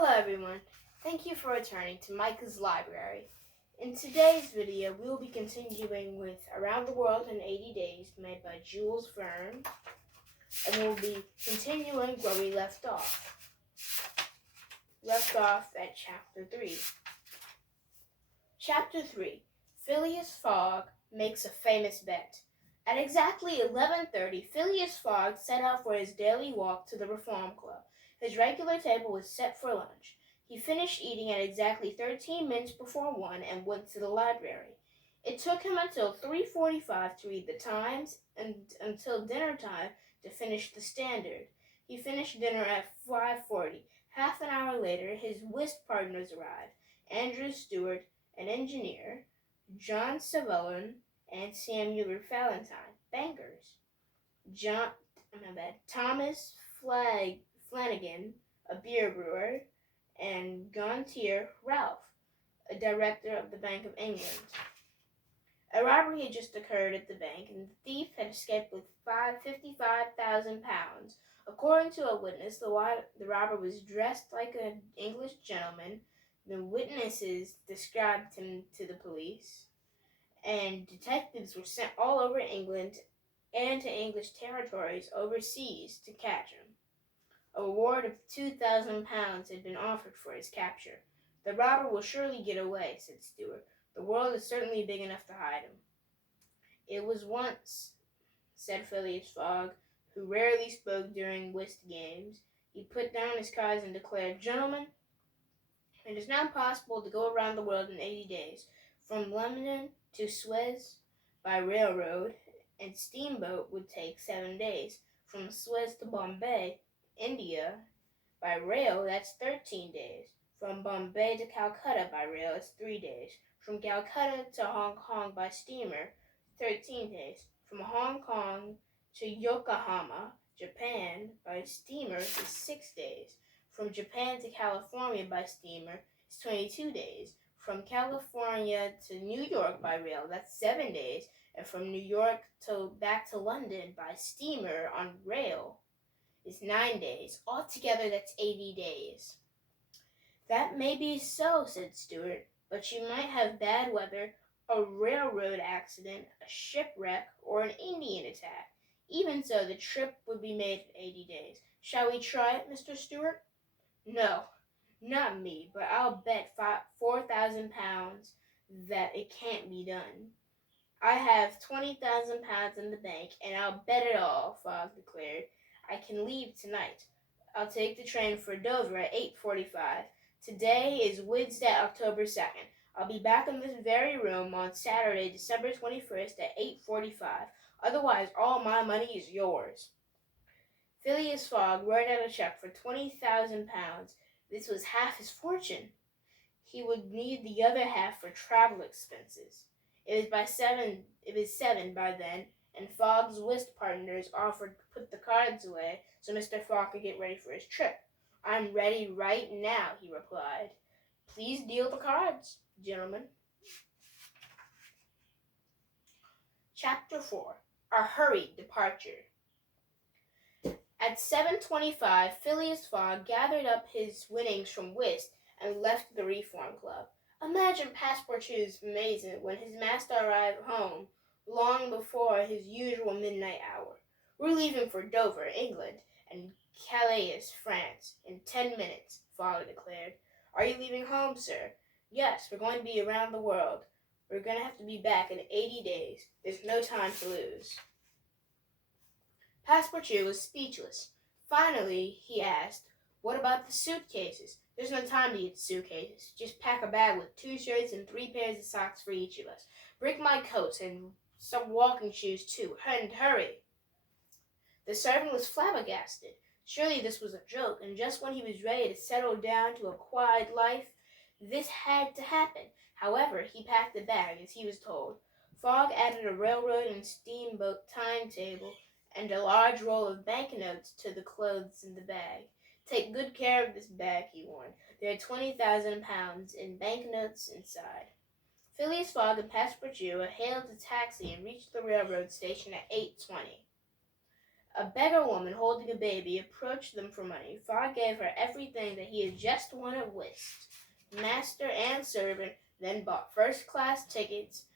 Hello everyone, thank you for returning to Micah's Library. In today's video, we will be continuing with Around the World in 80 Days made by Jules Verne, and we'll be continuing where we left off. At Chapter 3. Chapter 3, Phileas Fogg Makes a Famous Bet. At exactly 11:30, Phileas Fogg set out for his daily walk to the Reform Club. His regular table was set for lunch. He finished eating at exactly 13 minutes before 1 and went to the library. It took him until 3:45 to read the Times and until dinner time to finish the Standard. He finished dinner at 5:40. Half an hour later, his whist partners arrived. Andrew Stuart, an engineer, John Savellan, and Samuel Valentine, bankers. Thomas Flanagan, a beer brewer, and Gauntier Ralph, a director of the Bank of England. A robbery had just occurred at the bank, and the thief had escaped with £55,000. According to a witness, the robber was dressed like an English gentleman. The witnesses described him to the police, and detectives were sent all over England and to English territories overseas to catch him. A reward of £2,000 had been offered for his capture. The robber will surely get away, said Stuart. The world is certainly big enough to hide him. It was once, said Phileas Fogg, who rarely spoke during whist games. He put down his cards and declared, "Gentlemen, it is now possible to go around the world in 80 days, from London to Suez by railroad, and steamboat would take 7 days. From Suez to Bombay, India, by rail, that's 13 days. From Bombay to Calcutta by rail, it's 3 days. From Calcutta to Hong Kong by steamer, 13 days. From Hong Kong to Yokohama, Japan, by steamer is 6 days. From Japan to California by steamer is 22 days. From California to New York by rail, that's 7 days. And from New York to back to London by steamer on rail is 9 days. Altogether, that's 80 days. That may be so, said Stuart, but you might have bad weather, a railroad accident, a shipwreck, or an Indian attack. Even so, the trip would be made in 80 days. Shall we try it, Mr. Stuart? No, not me, but I'll bet £4,000 that it can't be done. I have £20,000 in the bank, and I'll bet it all, Fogg declared. I can leave tonight. I'll take the train for Dover at 8:45. Today is Wednesday, October 2nd. I'll be back in this very room on Saturday, December 21st at 8:45. Otherwise, all my money is yours. Phileas Fogg wrote out a check for £20,000. This was half his fortune. He would need the other half for travel expenses. It was 7 by then, and Fogg's whist partners offered to put the cards away so Mr. Fogg could get ready for his trip. I'm ready right now, he replied. Please deal the cards, gentlemen. Chapter 4, A Hurried Departure. At 7:25, Phileas Fogg gathered up his winnings from whist and left the Reform Club. Imagine Passepartout's amazement when his master arrived home long before his usual midnight hour. We're leaving for Dover, England, and Calais, France, in 10 minutes, Fogg declared. Are you leaving home, sir? Yes, we're going to be around the world. We're going to have to be back in 80 days. There's no time to lose. Passepartout was speechless. Finally, he asked, what about the suitcases? There's no time to get suitcases. Just pack a bag with 2 shirts and 3 pairs of socks for each of us. Bring my coats and some walking shoes too, and hurry. The servant was flabbergasted. Surely this was a joke, and just when he was ready to settle down to a quiet life, this had to happen. However, he packed the bag as he was told. Fogg added a railroad and steamboat timetable and a large roll of banknotes to the clothes in the bag. Take good care of this bag, he warned. There are £20,000 in banknotes inside. Phileas Fogg and Passepartout hailed a taxi and reached the railroad station at 8:20. A beggar woman holding a baby approached them for money. Fogg gave her everything that he had just won at whist. Master and servant then bought first-class tickets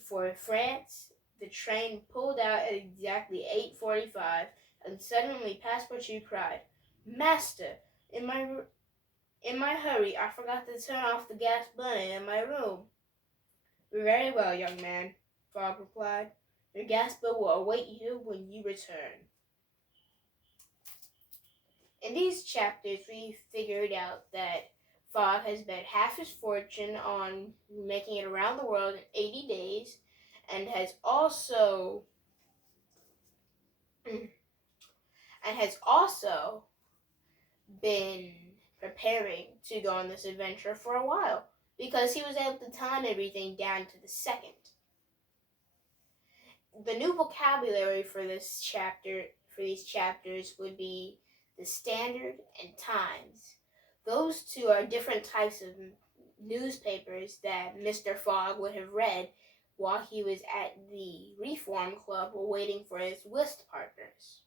for France. The train pulled out at exactly 8:45, and suddenly Passepartout cried, "Master, in my hurry, I forgot to turn off the gas burner in my room." "Very well, young man," Fogg replied. "Your gas bill will await you when you return." In these chapters, we figured out that Fogg has bet half his fortune on making it around the world in 80 days, and has also been preparing to go on this adventure for a while because he was able to time everything down to the second. The new vocabulary for these chapters would be the Standard and Times. Those two are different types of newspapers that Mr. Fogg would have read while he was at the Reform Club waiting for his whist partners.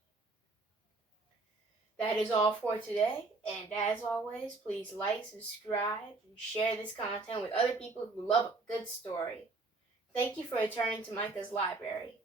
That is all for today, and as always, please like, subscribe, and share this content with other people who love a good story. Thank you for returning to Micah's Library.